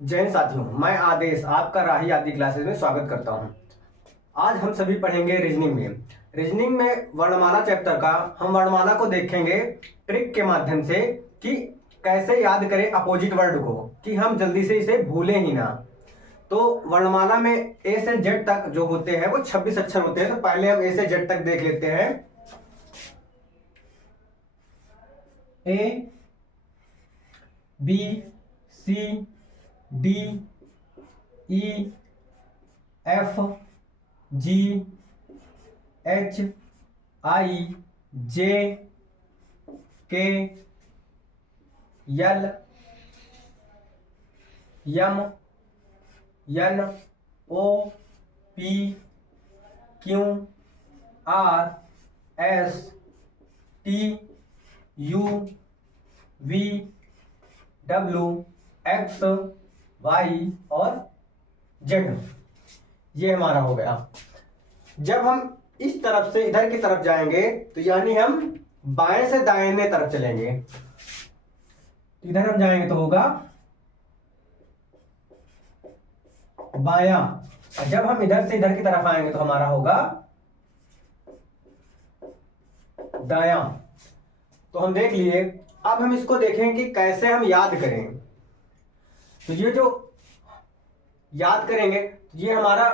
जय हिंद साथियों, मैं आदेश आपका राही आदि क्लासेस में स्वागत करता हूं। आज हम सभी पढ़ेंगे रीजनिंग में। रीजनिंग में वर्णमाला चैप्टर का हम वर्णमाला को देखेंगे ट्रिक के माध्यम से कि कैसे याद करें अपोजिट वर्ड को, कि हम जल्दी से इसे भूलें ही ना। तो वर्णमाला में ए से जेड तक जो होते हैं वो 26 अक्षर होते हैं। तो पहले हम ए से जेड तक देख लेते हैं। A, B, C, D, E, F, G, H, I, J, K, L, M, N, O, P, Q, R, S, T, U, V, W, X, Y और जेड। ये हमारा हो गया। जब हम इस तरफ से इधर की तरफ जाएंगे तो यानी हम बाएं से दाहिने तरफ चलेंगे। इधर हम जाएंगे तो होगा बायां, और जब हम इधर से इधर की तरफ आएंगे तो हमारा होगा दायां। तो हम देख लिए। अब हम इसको देखेंगे कि कैसे हम याद करें। तो ये जो याद करेंगे, ये हमारा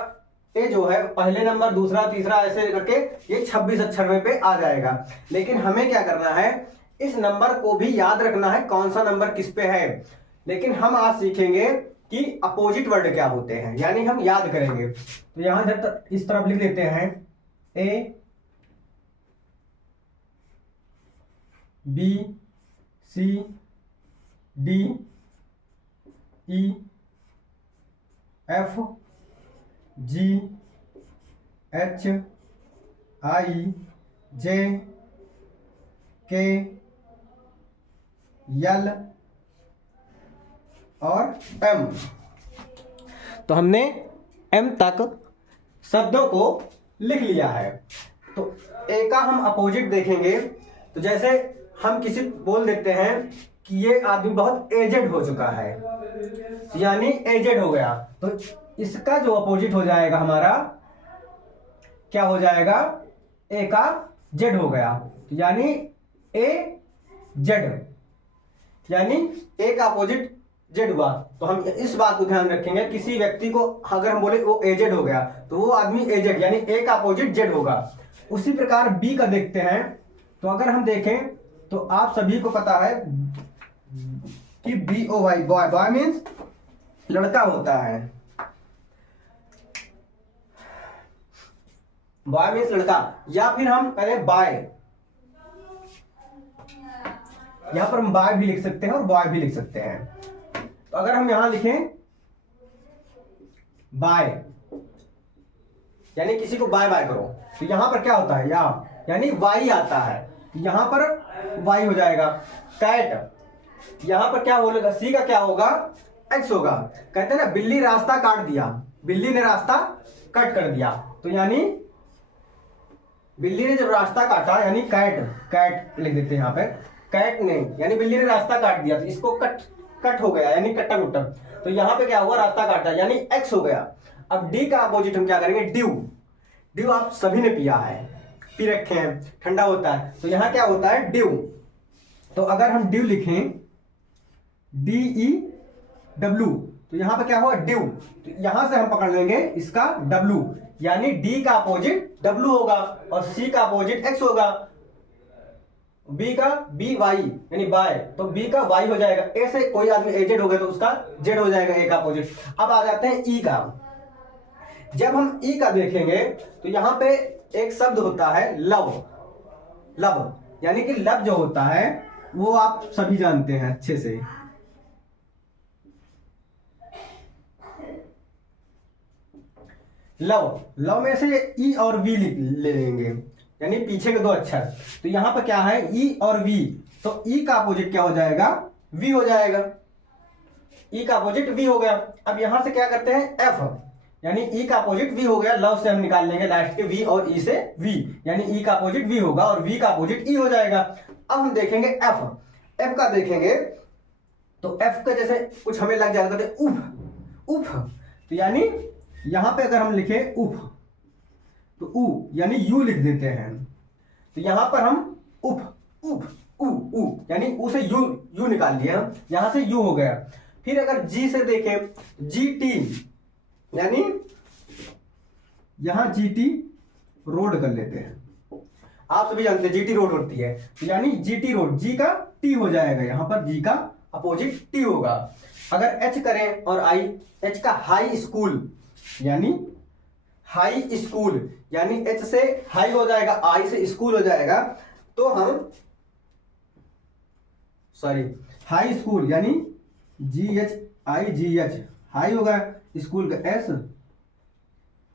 ए जो है पहले नंबर, दूसरा, तीसरा ऐसे करके ये 26 अक्षर में पे आ जाएगा। लेकिन हमें क्या करना है, इस नंबर को भी याद रखना है कौन सा नंबर किस पे है। लेकिन हम आज सीखेंगे कि अपोजिट वर्ड क्या होते हैं, यानी हम याद करेंगे। तो यहां जब इस तरफ लिख देते हैं A, B, C, D, E, F, G, H, I, J, K, यल और एम। तो हमने एम तक शब्दों को लिख लिया है। तो ए का हम अपोजिट देखेंगे। तो जैसे हम किसी बोल देते हैं कि ये आदमी बहुत एजेड हो चुका है, यानी एजेड हो गया, तो इसका जो अपोजिट हो जाएगा हमारा क्या हो जाएगा, ए का जेड हो गया, यानी ए जेड, यानी ए का अपोजिट जेड हुआ। तो हम इस बात को ध्यान रखेंगे, किसी व्यक्ति को अगर हम बोले वो एजेड हो गया तो वो आदमी एजेड यानी ए का अपोजिट जेड होगा। उसी प्रकार बी का देखते हैं। तो अगर हम देखें तो आप सभी को पता है कि B O Y, boy, boy means लड़का होता है। बॉय मीन्स लड़का, या फिर हम कहें बाय। यहां पर हम बाय भी लिख सकते हैं और बॉय भी लिख सकते हैं। तो अगर हम यहां लिखें बाय, यानी किसी को बाय बाय करो, तो यहां पर क्या होता है, यानी वाई आता है, यहां पर वाई हो जाएगा। कैट, यहां पर क्या होगा, सी का क्या होगा, एक्स होगा। कहते हैं ना बिल्ली रास्ता काट दिया, बिल्ली ने रास्ता कट कर दिया। तो यानी बिल्ली ने जब रास्ता काटा यानी कैट, कैट लिख देते हैं यहां पे, कैट ने यानी बिल्ली ने रास्ता काट दिया, तो इसको कट हो गया यानी कट्टा कुट्टा। तो यहां पे क्या हुआ, रास्ता काटा यानी एक्स हो गया। अब डी का अपोजिट हम क्या करेंगे, ड्यू। ड्यू आप सभी ने पिया है, पी रखे हैं, ठंडा होता है। तो यहां क्या होता है, ड्यू। तो अगर हम ड्यू लिखें डी ई डब्ल्यू, तो यहां पे क्या होगा, ड्यू। तो यहां से हम पकड़ लेंगे इसका डब्ल्यू, यानी डी का अपोजिट डब्ल्यू होगा और सी का अपोजिट एक्स होगा। बी का बी वाई यानी बाय, तो बी का वाई हो जाएगा। ए से कोई आदमी एजेड हो गया तो उसका जेड हो जाएगा, ए का अपोजिट। अब आ जाते हैं ई का। जब हम ई का देखेंगे तो यहां पे एक शब्द होता है लव। लव यानी कि लव जो होता है वो आप सभी जानते हैं अच्छे से। लव, लव में से ई और वी ले लेंगे, यानी पीछे के दो अक्षर। तो यहां पर क्या है, ई और वी, तो ई का अपोजिट क्या हो जाएगा, वी हो जाएगा। ई का अपोजिट वी हो गया। अब यहां से क्या करते हैं, एफ, यानी ई का अपोजिट वी हो गया। लव से हम निकाल लेंगे लास्ट के वी और ई से वी, यानी ई का अपोजिट वी होगा और वी का अपोजिट ई हो जाएगा। अब हम देखेंगे एफ। एफ का देखेंगे तो एफ का जैसे कुछ हमें लग जाएगा तो उफ उफ, तो यानी यहां पे अगर हम लिखे उफ तो उ यानी यू लिख देते हैं, तो यहां पर हम उफ उफ उ उ यानी उ से यू निकाल लिया, यहां से यू हो गया। फिर अगर जी से देखें जी टी, यानी यहां जी टी रोड कर लेते हैं, आप सभी जानते हैं जीटी रोड होती है, तो यानी जीटी रोड, जी का टी हो जाएगा, यहां पर जी का अपोजिट टी होगा। अगर एच करें और आई, एच का हाई स्कूल, यानी हाई स्कूल, यानी एच से हाई हो जाएगा, आई से स्कूल हो जाएगा, तो हम सॉरी हाई स्कूल यानी G H I G H, high होगा, स्कूल का S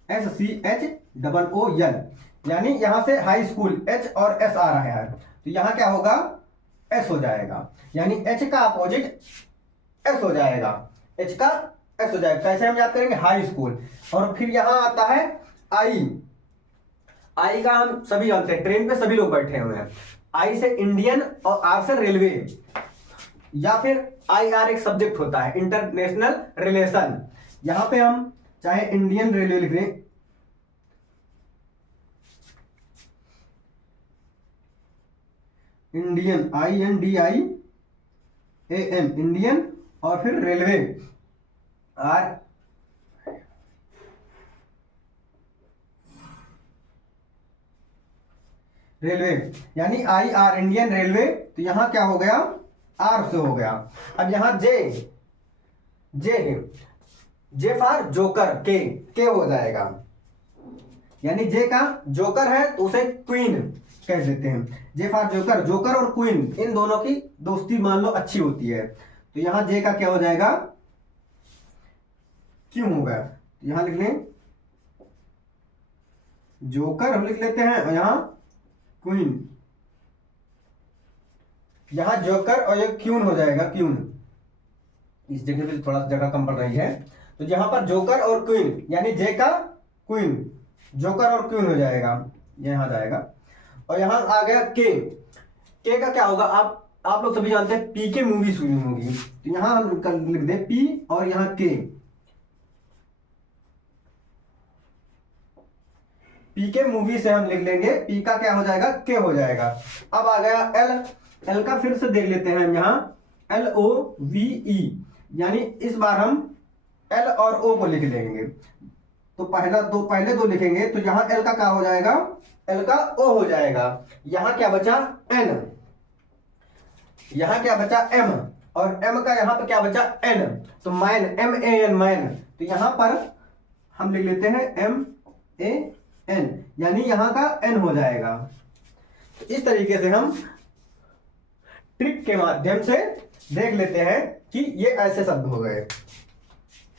S C H double O L, यानी यहां से हाई स्कूल एच और एस आ रहा है, तो यहां क्या होगा एस हो जाएगा, यानी एच का अपोजिट एस हो जाएगा, एच का एस हो जाएगा। कैसे हम याद करेंगे, हाई स्कूल। और फिर यहां आता है आई, आई का हम सभी जानते हैं, ट्रेन पे सभी लोग बैठे हुए हैं, आई से इंडियन और आर से रेलवे, या फिर आई आर एक सब्जेक्ट होता है इंटरनेशनल रिलेशन, यहां पे हम चाहे इंडियन रेलवे लिख दें, Indian I N D I A N Indian, और फिर रेलवे आर रेलवे, यानी आई आर इंडियन रेलवे, तो यहां क्या हो गया आर से हो गया। अब यहां जे, जे फॉर जोकर, के हो जाएगा, यानी जे का जोकर है तो उसे क्वीन कह देते हैं, जे फॉर जोकर, जोकर और क्वीन इन दोनों की दोस्ती मान लो अच्छी होती है, तो यहां जे का क्या हो जाएगा क्यों होगा, यहां लिख लें जोकर हम लिख लेते हैं, और यहां क्वीन, यहां जोकर और ये क्यून हो जाएगा, क्यून, इस जगह पे थोड़ा जगह कम पड़ रही है, तो यहां पर जोकर और क्वीन, यानी जे का क्वीन, जोकर और क्वीन हो जाएगा, यहां जाएगा। और यहां आ गया के का क्या होगा, आप लोग सभी जानते हैं पी के मूवी सुनी होगी, तो यहां हम लिख दें पी और यहां के, पी के मूवी से हम लिख लेंगे, पी का क्या हो जाएगा के हो जाएगा। अब आ गया एल, एल का फिर से देख लेते हैं हम, यहां एल ओ वी ई, यानी इस बार हम एल और ओ को लिख लेंगे, तो पहले दो लिखेंगे, तो यहां एल का क्या हो जाएगा, एल का ओ हो जाएगा, यहां क्या बचा एन, यहां क्या बचा एम, और एम का यहां पर क्या बचा एन, तो man M A N man, तो यहां पर हम लिख लेते हैं एम ए एन, यानी यहां का एन हो जाएगा। तो इस तरीके से हम ट्रिक के माध्यम से देख लेते हैं कि ये ऐसे शब्द हो गए।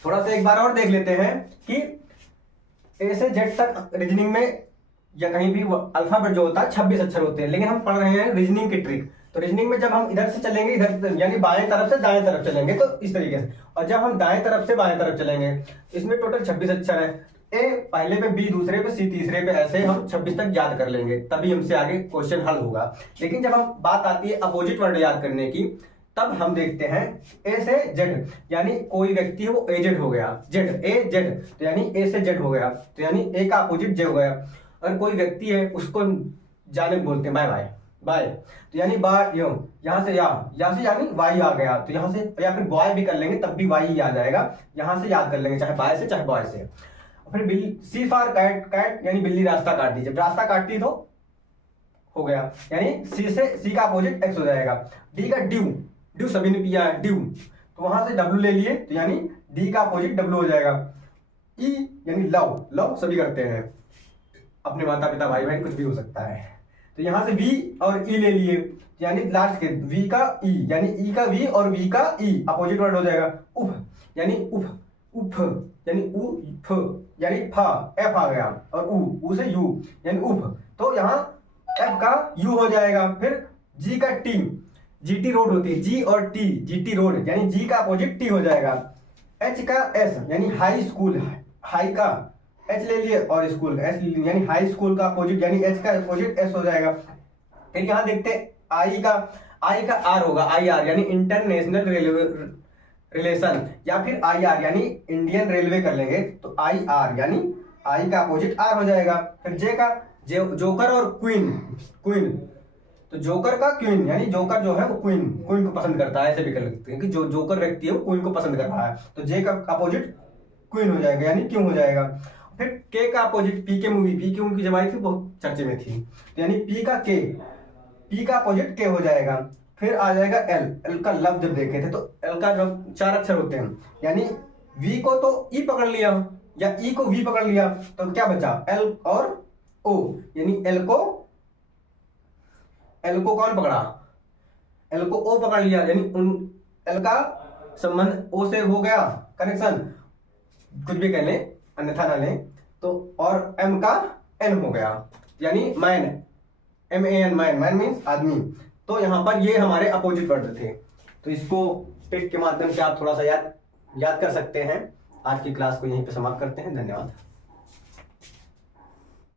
थोड़ा सा एक बार और देख लेते हैं कि ए से जेड तक रीजनिंग में या कहीं भी अल्फाबेट जो होता है 26 अक्षर होते हैं, लेकिन हम पढ़ रहे हैं रीजनिंग की ट्रिक, तो रीजनिंग में जब हम इधर से चलेंगे, इधर यानी बाएं तरफ से दाएं तरफ चलेंगे तो इस तरीके से, और जब हम दाएं तरफ से बाएं तरफ चलेंगे, इसमें टोटल 26 अक्षर है, ए पहले पे, बी दूसरे पे, सी तीसरे पे, ऐसे हम 26 तक याद कर लेंगे, तभी हमसे आगे क्वेश्चन हल होगा। लेकिन जब हम बात आती है अपोजिट वर्ड याद करने की, तब हम देखते हैं ए से जेड, यानी कोई व्यक्ति है वो एजेड हो गया, जेड ए जेड, तो यानी ए से जेड हो गया, तो यानी ए का अपोजिट जे हो गया। अगर कोई व्यक्ति है उसको जाने बोलते हैं बाय बाय बाय, तो यानी बाय यो, यहाँ से यहाँ से यानी वाई आ गया, तो यहाँ से, या फिर बॉय भी कर लेंगे तब भी वाई ही आ जाएगा, यहाँ से याद कर लेंगे चाहे बाय से चाहे बॉय से। फिर बिल्ली, सी फॉर कैट, कैट यानी बिल्ली रास्ता काट दी, जब रास्ता काटती तो हो गया, यानी सी से, सी का अपोजिट एक्स हो जाएगा। डी का ड्यू, ड्यू सभी ने पिया है ड्यू, तो वहां से डब्ल्यू ले लिए, तो यानी डी का अपोजिट डब्ल्यू हो जाएगा। ई यानी लव, लव सभी करते हैं, अपने माता पिता भाई बहन कुछ भी हो सकता है, तो यहां से वी और ई ले लिए, यानी लास्ट के वी का ई, यानी ई का वी और वी का ई अपोजिट वर्ड हो जाएगा। उफ यानी उफ, उफ यानी उफ, यानी फा, एफ आ गया, और ऊ से यू यानी उफ, तो यहाँ एफ का यू हो जाएगा। फिर जी का टी, जीटी रोड होती है, जी और टी, जीटी रोड, यानी जी का अपोजिट टी हो जाएगा। एच का एस यानी हाई स्कूल, हाई का एच ले लिए और स्कूल का एस ले लिए, यानी हाई स्कूल का अपोजिट, यानी एच का अपोजिट एस हो जाएगा। फिर यहाँ देखते हैं आई का, आई का आर होगा, आई आर यानी इंटरनेशनल रेलवे रिलेशन, या फिर आई आर यानी इंडियन रेलवे कर लेंगे तो आई आर यानी आई का अपोजिट आर हो जाएगा। फिर जे का जोकर और क्वीन, क्वीन तो जोकर का क्वीन यानी जोकर जो है वो क्वीन को पसंद करता है, ऐसे भी कर सकते हैं कि जो जोकर व्यक्ति है वो क्वीन को पसंद कर रहा है, तो जे का अपोजिट क्वीन हो जाएगा यानी क्यों हो जाएगा। फिर के का अपोजिट पी के मूवी, पी की मूवी जब आई थी बहुत चर्चे में थी, तो यानी पी का के, पी का अपोजिट के हो जाएगा। फिर आ जाएगा एल, एल का लव जब देखे थे तो एल का लव 4 अक्षर होते हैं, यानी वी को तो ई पकड़ लिया या ई को वी पकड़ लिया, तो क्या बचा एल और ओ, यानी एल को कौन पकड़ा, एल को ओ पकड़ लिया, यानी उन एल का संबंध ओ से हो गया कनेक्शन, कुछ भी कह लें अन्यथा ना लें तो, और एम का एन हो गया यानी man, M A N, man, man means आदमी। तो यहाँ पर ये हमारे अपोजिट वर्ड थे, तो इसको ट्रिक के माध्यम से आप थोड़ा सा याद कर सकते हैं। आज की क्लास को यहीं पे समाप्त करते हैं, धन्यवाद।